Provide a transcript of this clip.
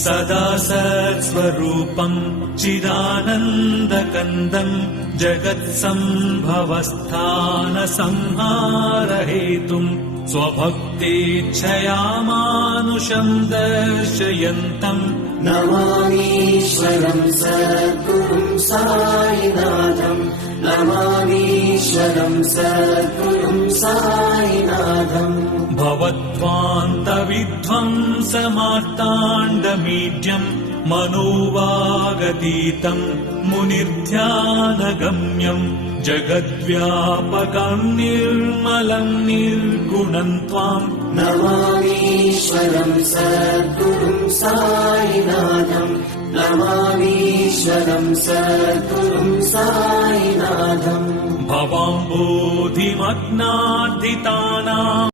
सदा सत्स्वरूपम् चिदानन्दकन्दम् जगत्सम्भवस्थानसंहारहेतुम् स्वभक्तेच्छया मानुषम् दर्शयन्तम् नमामीश्वरम् सद्गुरुम् साईनाथम् नमामीश्वरम् सद्गुरुम् साईनाथम् भवद्वान्तविध्वंसमार्ताण्डमीड्यम् मनोवागतीतम् मुनिर्ध्यानगम्यम् जगद्व्यापकम् निर्मलम् निर्गुणम् त्वाम् नमामीश्वरम् सद्गुरुम् साईनाथम् नमामीश्वरम् सद्गुरुम् साईनाथम् भवाम्बोधिमग्नार्दितानाम्